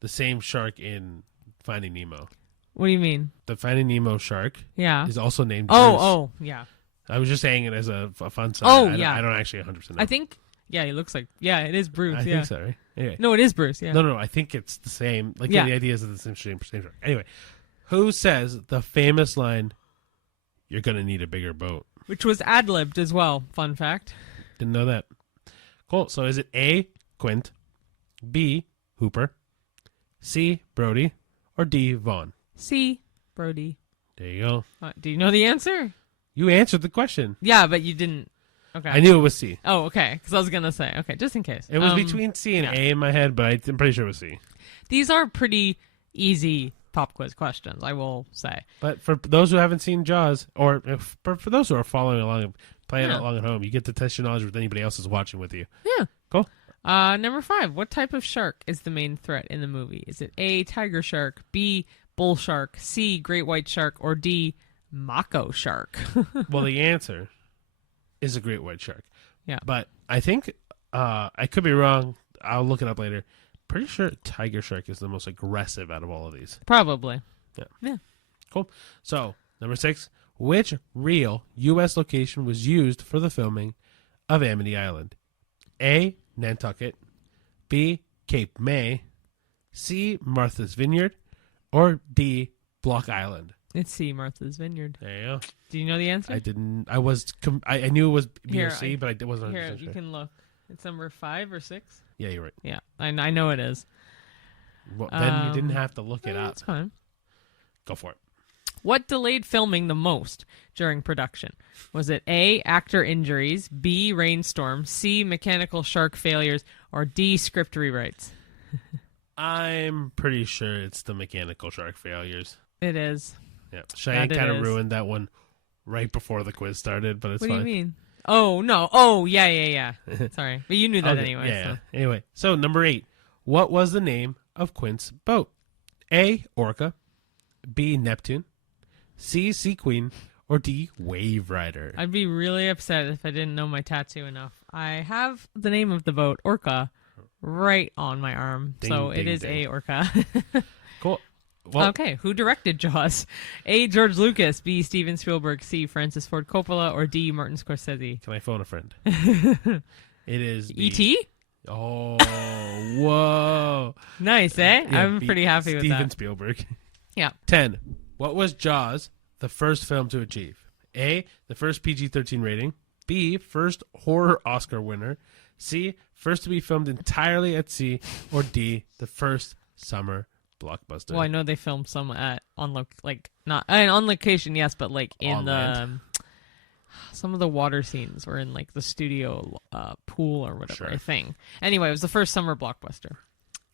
the same shark in Finding Nemo. What do you mean? The Finding Nemo shark is also named Bruce. Oh, yeah. I was just saying it as a fun side. I don't actually 100% know. I think, he looks like, it is Bruce. I think so, right? Anyway. No, it is Bruce, yeah. No, I think it's the same. Like, the idea is that it's the same shark. Anyway, who says the famous line, "You're going to need a bigger boat"? Which was ad-libbed as well, fun fact. Didn't know that. Cool. So is it A, Quint, B, Hooper, C, Brody, or D, Vaughn? C, Brody. There you go. Do you know the answer? You answered the question. Yeah, but you didn't. Okay. I knew it was C. Oh, okay. Because I was going to say, okay, just in case. It was between C and A in my head, but I'm pretty sure it was C. These are pretty easy pop quiz questions, I will say. But for those who haven't seen Jaws, or for those who are following along, playing along at home, you get to test your knowledge with anybody else is watching with you. Yeah. Cool. Number 5, what type of shark is the main threat in the movie? Is it A, tiger shark, B, bull shark, C, great white shark, or D, mako shark? Well, the answer is a great white shark. Yeah. But I think, I could be wrong, I'll look it up later. Pretty sure tiger shark is the most aggressive out of all of these. Probably. Yeah. Cool. So, number 6, which real U.S. location was used for the filming of Amity Island? A, Nantucket, B, Cape May, C, Martha's Vineyard, or D, Block Island? It's C, Martha's Vineyard. There you go. Do you know the answer? I didn't. I knew it was B or C, but I wasn't. Here, you sure. can look. It's number 5 or 6. Yeah, you're right. Yeah, I know it is. Well, then you didn't have to look it up. That's fine. Go for it. What delayed filming the most during production? Was it A, actor injuries, B, rainstorm, C, mechanical shark failures, or D, script rewrites? I'm pretty sure it's the mechanical shark failures. It is. Yeah, Cheyenne kind of ruined that one right before the quiz started, but it's fine. What do you mean? Oh, no. Oh, yeah. Sorry. But you knew that anyway. Yeah, so. yeah. Anyway, so number 8. What was the name of Quint's boat? A, Orca, B, Neptune, C, Sea Queen, or D, Wave Rider? I'd be really upset if I didn't know my tattoo enough. I have the name of the boat, Orca, right on my arm. Ding, so ding, it is ding. A, Orca. Cool. Well, okay, who directed Jaws? A, George Lucas, B, Steven Spielberg, C, Francis Ford Coppola, or D, Martin Scorsese? Can I phone a friend? It is B. E.T.? Oh, whoa. Nice, eh? Yeah, I'm pretty happy with Steven that. Spielberg. Yeah. 10. What was Jaws the first film to achieve? A, the first PG-13 rating. B, first horror Oscar winner. C, first to be filmed entirely at sea. Or D, the first summer blockbuster. Well, I know they filmed some on location, yes, but like in On the land. some of the water scenes were in like the studio pool or whatever. Sure. I think. Anyway, it was the first summer blockbuster.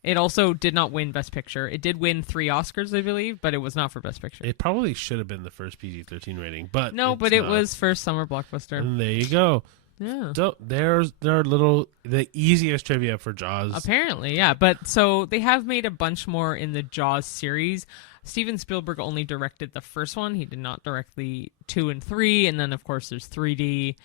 It also did not win Best Picture. It did win 3 Oscars, I believe, but it was not for Best Picture. It probably should have been the first PG-13 rating, but No, it's but it not. was first summer blockbuster. And there you go. Yeah. So there are the easiest trivia for Jaws. Apparently, yeah. But so they have made a bunch more in the Jaws series. Steven Spielberg only directed the first one. He did not direct the 2 and 3, and then of course there's 3D.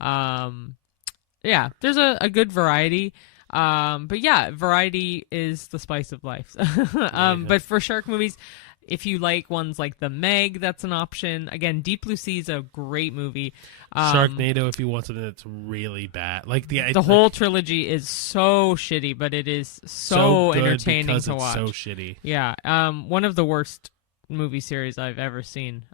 Yeah, there's a good variety. But yeah, variety is the spice of life. But for shark movies, if you like ones like The Meg, that's an option. Again, Deep Blue Sea is a great movie. Sharknado, if you want something that's really bad, like the whole trilogy is so shitty, but it is so good entertaining because to it's watch. so shitty. Yeah, one of the worst movie series I've ever seen.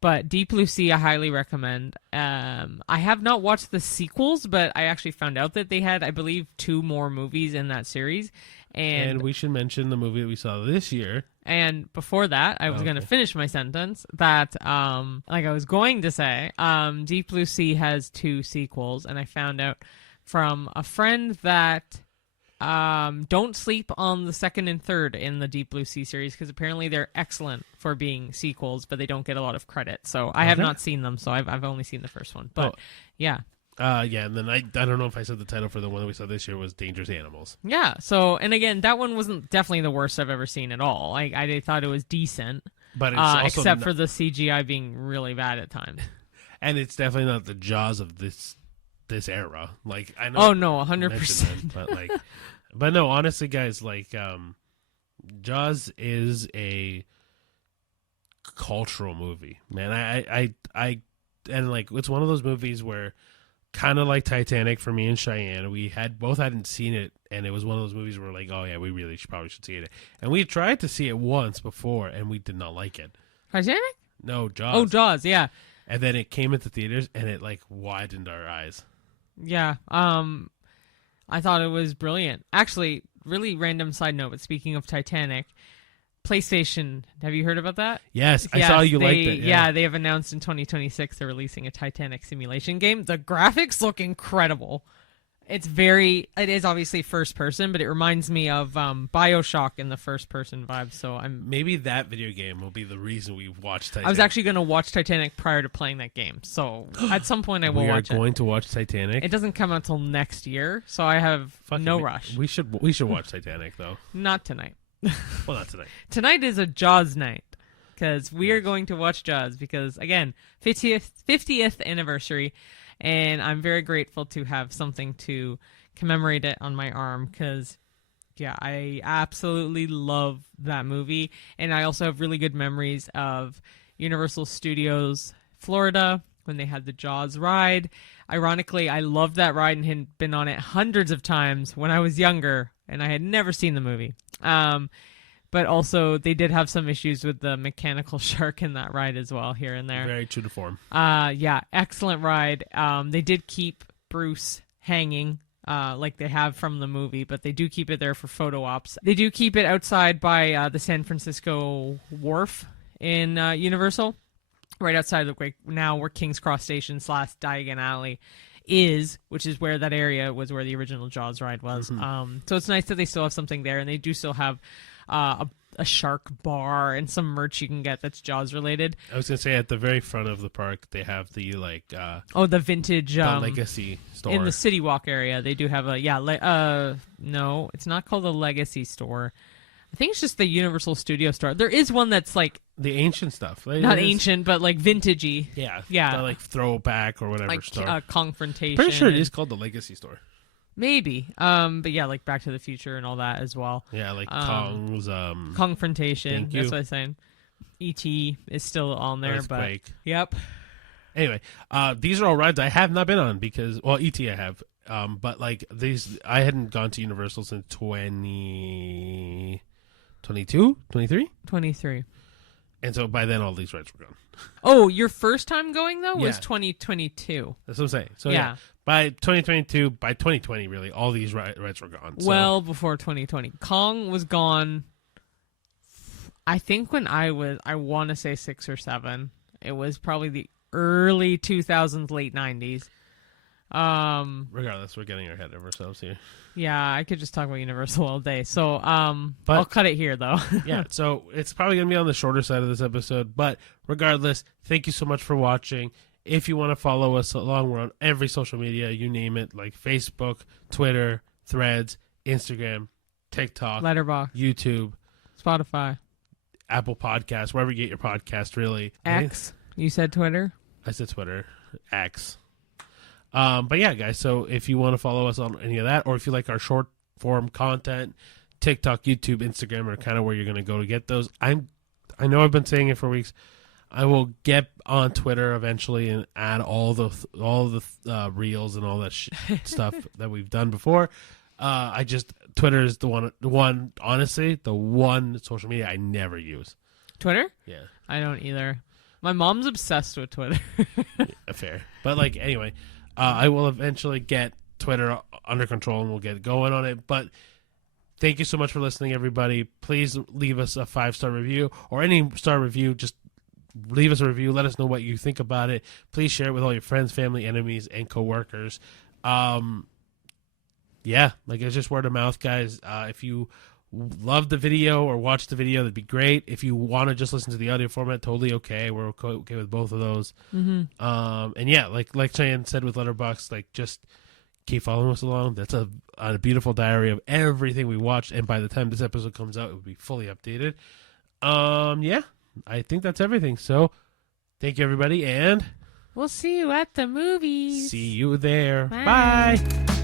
But Deep Blue Sea, I highly recommend. I have not watched the sequels, but I actually found out that they had, I believe, 2 more movies in that series. And we should mention the movie that we saw this year. And before that, I was going to finish my sentence that, like I was going to say, Deep Blue Sea has 2 sequels, and I found out from a friend that don't sleep on the second and third in the Deep Blue Sea series, because apparently they're excellent for being sequels, but they don't get a lot of credit. So I have not seen them, so I've only seen the first one. But yeah. Yeah, and then I don't know if I said the title for the one that we saw this year was Dangerous Animals. Yeah, so, and again, that one wasn't definitely the worst I've ever seen at all. I thought it was decent, but it's also except for the CGI being really bad at times. And it's definitely not the Jaws of this era. Like, I know. Oh no, 100%. But no, honestly, guys, like, Jaws is a cultural movie, man. I and like, it's one of those movies where, kind of like Titanic for me and Cheyenne, we both hadn't seen it, and it was one of those movies where we're like, oh yeah, we really probably should see it. And we tried to see it once before, and we did not like it. Titanic? No, Jaws. Oh, Jaws, yeah. And then it came into theaters, and it like widened our eyes. Yeah. I thought it was brilliant. Actually, really random side note, but speaking of Titanic, PlayStation, have you heard about that? Yes, I saw you liked it. Yeah, they have announced in 2026 they're releasing a Titanic simulation game. The graphics look incredible. It is obviously first person, but it reminds me of BioShock in the first person vibe. So maybe that video game will be the reason we watched Titanic. I was actually going to watch Titanic prior to playing that game. So at some point I will watch it. We are going to watch Titanic. It doesn't come out until next year, so I have no rush. We should watch Titanic though. Not tonight. Well, not tonight. Tonight is a Jaws night, because we are going to watch Jaws, because, again, 50th anniversary, and I'm very grateful to have something to commemorate it on my arm, because, yeah, I absolutely love that movie, and I also have really good memories of Universal Studios Florida when they had the Jaws ride. Ironically, I loved that ride and had been on it hundreds of times when I was younger, and I had never seen the movie. But also, they did have some issues with the mechanical shark in that ride as well, here and there. Very true to form. Yeah, excellent ride. They did keep Bruce hanging, like they have from the movie, but they do keep it there for photo ops. They do keep it outside by the San Francisco Wharf in Universal, right outside of now where King's Cross Station / Diagon Alley is, which is where that area was, where the original Jaws ride was. Mm-hmm. So it's nice that they still have something there, and they do still have a shark bar and some merch you can get that's Jaws related. I was gonna say, at the very front of the park they have the the vintage the Legacy store in the City Walk area. They do have no, it's not called a Legacy store. I think it's just the Universal Studio store. There is one that's like the ancient stuff. Not ancient, but like vintagey. Yeah. Yeah. The, like, throwback or whatever like, store. Confrontation. Pretty sure it is called the Legacy store. Maybe. But yeah, like Back to the Future and all that as well. Yeah, like Kong's Confrontation. That's what I was saying. E.T. is still on there. Earthquake. But yep. Anyway, these are all rides I have not been on because, well, E.T. I have. But like these, I hadn't gone to Universal since 2022, 23? 23. And so by then all these rides were gone. Oh, your first time going though was Yeah. 2022. That's what I'm saying. So yeah, by 2022, by 2020 really, all these rides were gone. So. Well before 2020. Kong was gone, I think when I want to say 6 or 7. It was probably the early 2000s, late 90s. Regardless, we're getting ahead of ourselves here. Yeah, I could just talk about Universal all day. So, I'll cut it here, though. Yeah, so it's probably going to be on the shorter side of this episode. But regardless, thank you so much for watching. If you want to follow us along, we're on every social media, you name it, like Facebook, Twitter, Threads, Instagram, TikTok, Letterboxd, YouTube, Spotify, Apple Podcasts, wherever you get your podcast, really. X. You said Twitter? I said Twitter. X. But yeah, guys, so if you want to follow us on any of that, or if you like our short form content, TikTok, YouTube, Instagram are kind of where you're going to go to get those. I know I've been saying it for weeks. I will get on Twitter eventually and add all the reels and all that stuff that we've done before. Twitter is the one, honestly, the one social media I never use. Twitter? Yeah. I don't either. My mom's obsessed with Twitter. Yeah, fair. But like, anyway, I will eventually get Twitter under control and we'll get going on it. But thank you so much for listening, everybody. Please leave us a 5-star review or any star review. Just leave us a review. Let us know what you think about it. Please share it with all your friends, family, enemies, and coworkers. yeah, like it's just word of mouth, guys. If you love the video or watch the video, that'd be great. If you want to just listen to the audio format, totally okay. We're okay with both of those. And yeah, like Cheyenne said with Letterboxd, like just keep following us along. That's a beautiful diary of everything we watched, and by the time this episode comes out, it will be fully updated. Yeah, I think that's everything. So thank you, everybody, and we'll see you at the movies. See you there. Bye. Bye.